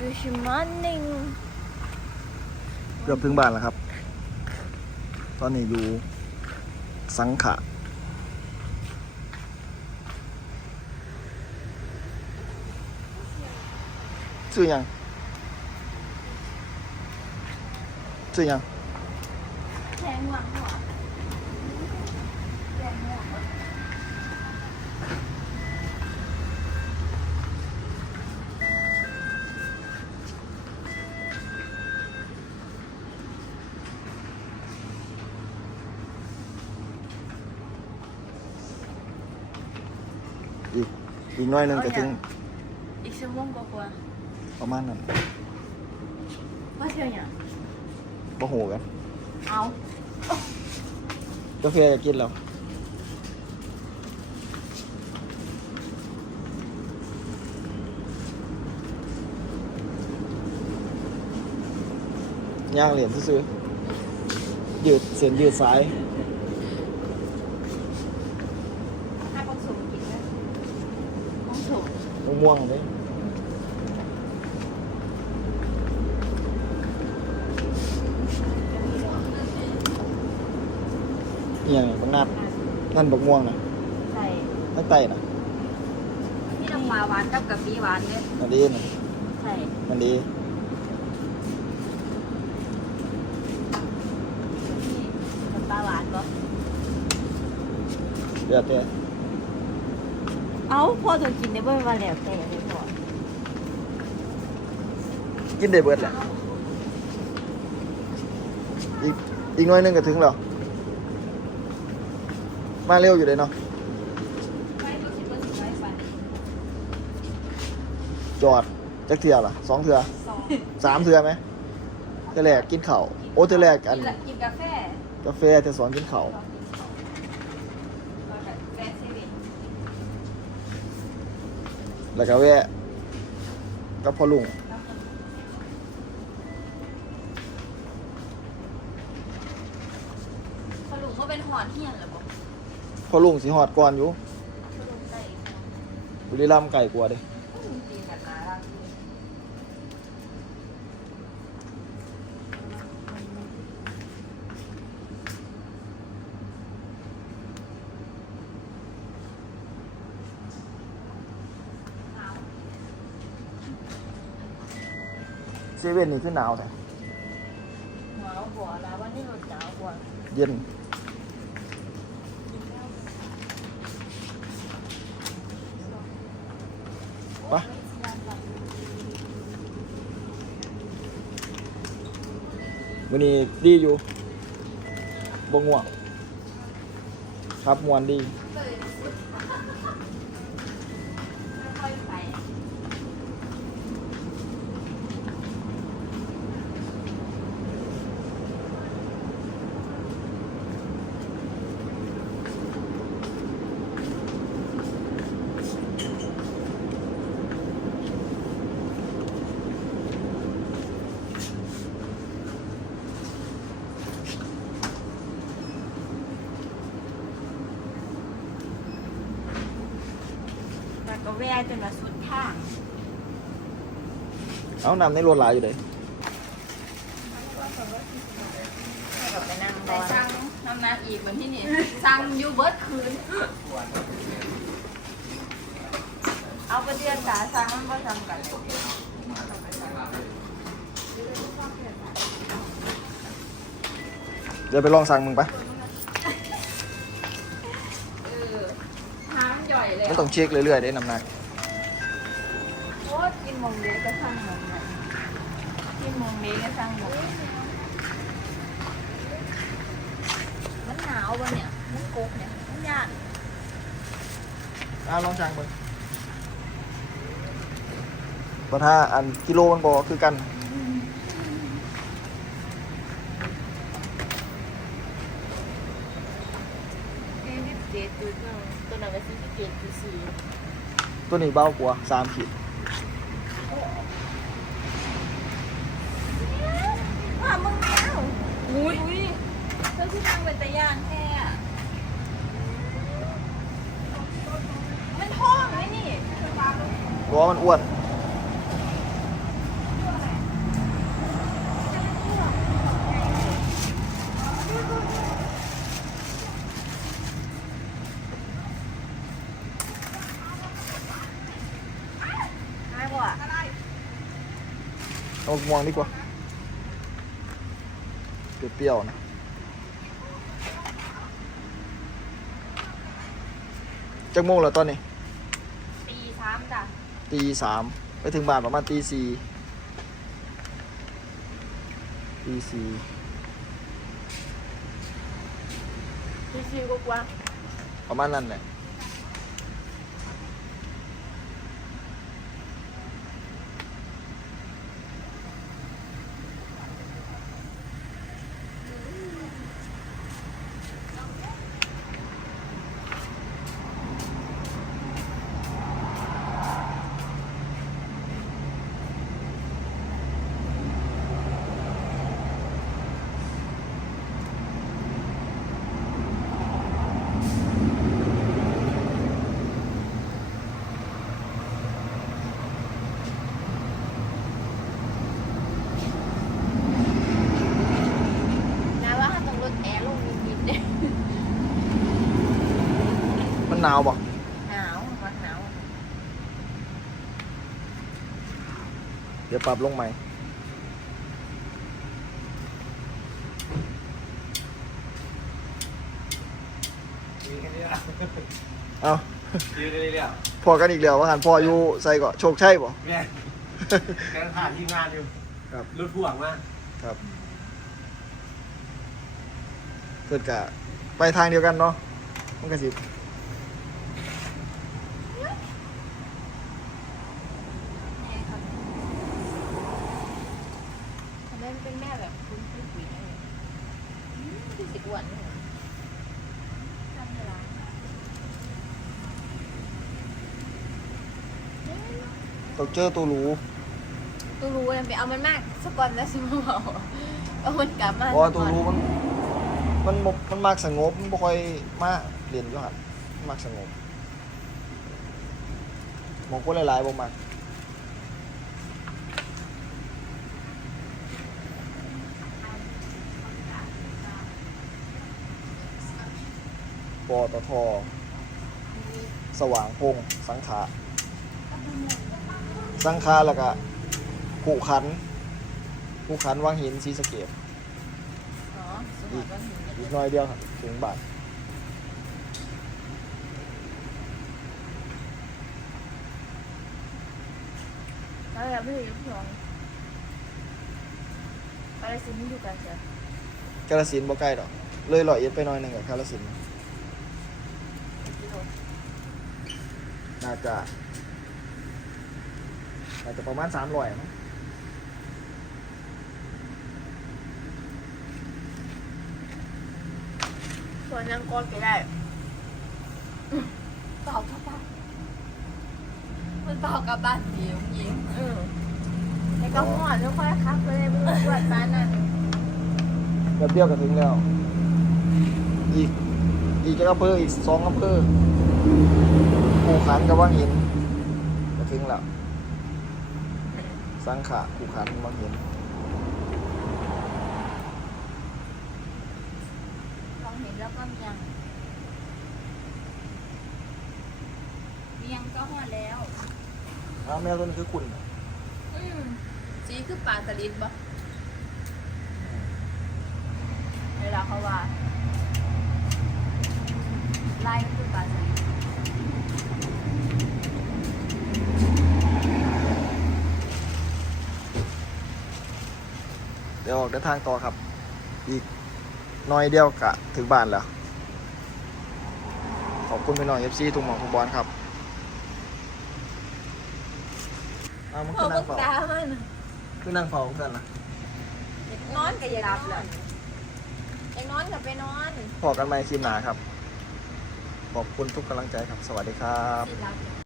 อยู่ชิมันหนึ่งเกือบถึงบ้านแล้วครับ ตอนนี้อยู่สังขะชื่อหยังชื่อหยังแทงหวังหัวแทงหัว อีกอีกหน้อยหนึงก็ถึงอีกชั่วโมงกว่าประมาณนั้นๆว่าเที่ยวหยังบ่โหกันเอากาแฟจะกินแล้วย่างเหรียญซื้อๆยืดเส้นยืดสาย ให้ผสมกินไหมผส มม่วงม่วงๆเลยอหย่างบางนัดนั่นบกม่วงนะใส่นั่นไต่นะที่น้ำปลาหวานกับกะปิหวานเนี่ยมันดีนะใส่มันดีนี่น้ำปลาหวานปะเดือดเดือด เอาพ่อต้องกินได้เบิ่งว่าแล้วแต่เลยพ่อกินได้เบิดแหละอีกอีกหน้อยหนึงก็ถึงแล้วมาเร็วอยู่เลยเนาะไม่รู้คิดว่าสิไว้ฝันจอดจักเทือล่ะสองเทือสองสามเทือไหมเทือแรกกินเข่าวโอ้เทือแรกอันกินกาแฟ กาแฟเทือสองกินเข่าวแฟเซเว่น แล้วก็แวะกับพ่อลุงสรุปว่าเป็นหอนเที่ยงเหรอบอกพ่อลุงสิหอดก่อนอยู่สรุปได้ บุรีรัมย์ไก่กลัวาเด้ ตีกันมาแล้ว เซเว่นนี่คือหนาวแต่หนาวหัวแล้ววันนี้รถหนาวหัวเย็นไปะวันนี้ดีอยู่บง่วงครับมวนดี ก็แว่จนมาสุดทางเอานำในรถหลายอยู่เลยให้กับไปนั่งรอสั่งน้ำหนักอีกเหมือนที่นี่สั่งอยู่เบิร์ดคืน เอาไปเดือนกาสั่งมันก็ทำกันเดี๋ยวไปลองสั่งมึงไปเต้องเช็คเรื่อยๆได้น้ำหนักโคตรกินมงเด็กก็สั่งหมงนะกินมงเด็กก็สั่งหมงมันหนาวปะเนี่ย มันกุกเนี่ย มันยานอ่าลองสั่งมึงปัญหาอันกิโลมันบอกคือกันสี่สิบเจ็ดจุดหนึ่ง ตัวนั้นก็สี่สิบเจ็ดจุดสี่ตัวนี้เบากว่าสามขีดว่ามึงไม่เอาอุ้ยเธอที่นั่งเป็นตะยานแท้อะมันท้องไหมนี่เพราะว่ามันอ้วน เอามะม่วงดีกว่า เปรี้ยวๆนะจักโมงแล้วตอนนี้ตีสามจ้ะตีสามไปถึงบ้านประมาณตีสี่ตีสี่ตีสี่กว่าประมาณนั้นแหละนะว่าถ้าต้องลดแอร์ลงนิดๆเนี่ย มันหนาวบ่หนาวมันหนาวเดี๋ยวปรับลงใหม่ยืนกันนี่ละเอายืนกันนี่เลยอะพอกันอีกแล้วว่าหันพ่ออยู่ใส่ก็โชคชัยบ่แม่แกผ่านทีมงานอยู่ครับรถพ่วงมาครับเกิดกะไปทางเดียวกันเนาะมันก็สิแม่ครับทำไมมันเป็นแม่แบบคุณผู้หญิงอะไรอืมคือสิบวันเนี่ยทำเวลา ต้องเจอตัวหรูตัวรู้ยังไปเอามันมากสกอนนะสิมาบอกเอามันกลับมาเพราะว่าตัวหรูมัน มันบ่มันมากสงบ มันบ่ค่อยมาเรียนอยู่หั่นมันมักสงบมองคนหลายๆบ่มักปตทสว่างพงษ์สังขา สังขาแล้วก็ผูขันผูขันวังหินศรีสะเกดอ๋อสมมติว่าหนูอีกหน้อยเดียวครับถึงบาทแล้วเราไม่ได้ยุบยองอะไรสิไม่อยู่กันเสียกาลสินธุ์บ่ใกล้ดอก เลยลอยเอ็ดไปหน่อยหนึ่งกับกาลสินธุ์น่าจะ น่าจะประมาณสามร้อยมั้งส่วนยังกอดไปได้ตอบกลับบ้านมันตอบกลับบ้านดียิงเออแล้วก็หอดแล้วค่อยคักไปเลยมึงปวดบ้านนั่นแบบเดียวก็ถึงแล้ว อีก อีกจะอำเภออีกสองอำเภอผูขันกับวังหินก็ถึงแล้ว สังขะผูขันวังหินลองเห็นแล้วก็เมียง เมียงก็หอดแล้วอ้าวแมวตัวนี้คือคุณอืมสีคือปลาสลิดปะเวลาเขาว่าไล่ก็คือปลาสลิด เดี๋ยวออกเดินทางต่อครับ อีกหน้อยเดียวกะถึงบ้านแล้ว ขอบคุณพี่น้องเอฟซีทุกหมองทุกบอลครับเอามันพอคือมึนั่งงเฝ้าตามันคือนั่งเฝ้าของกันนะนอนก็อย่ารับเลยไอ้นอนกับไปนอนพอกันไหมคลิปหนาครับ ขอบคุณทุกกำลังใจครับ สวัสดีครับ สิรับ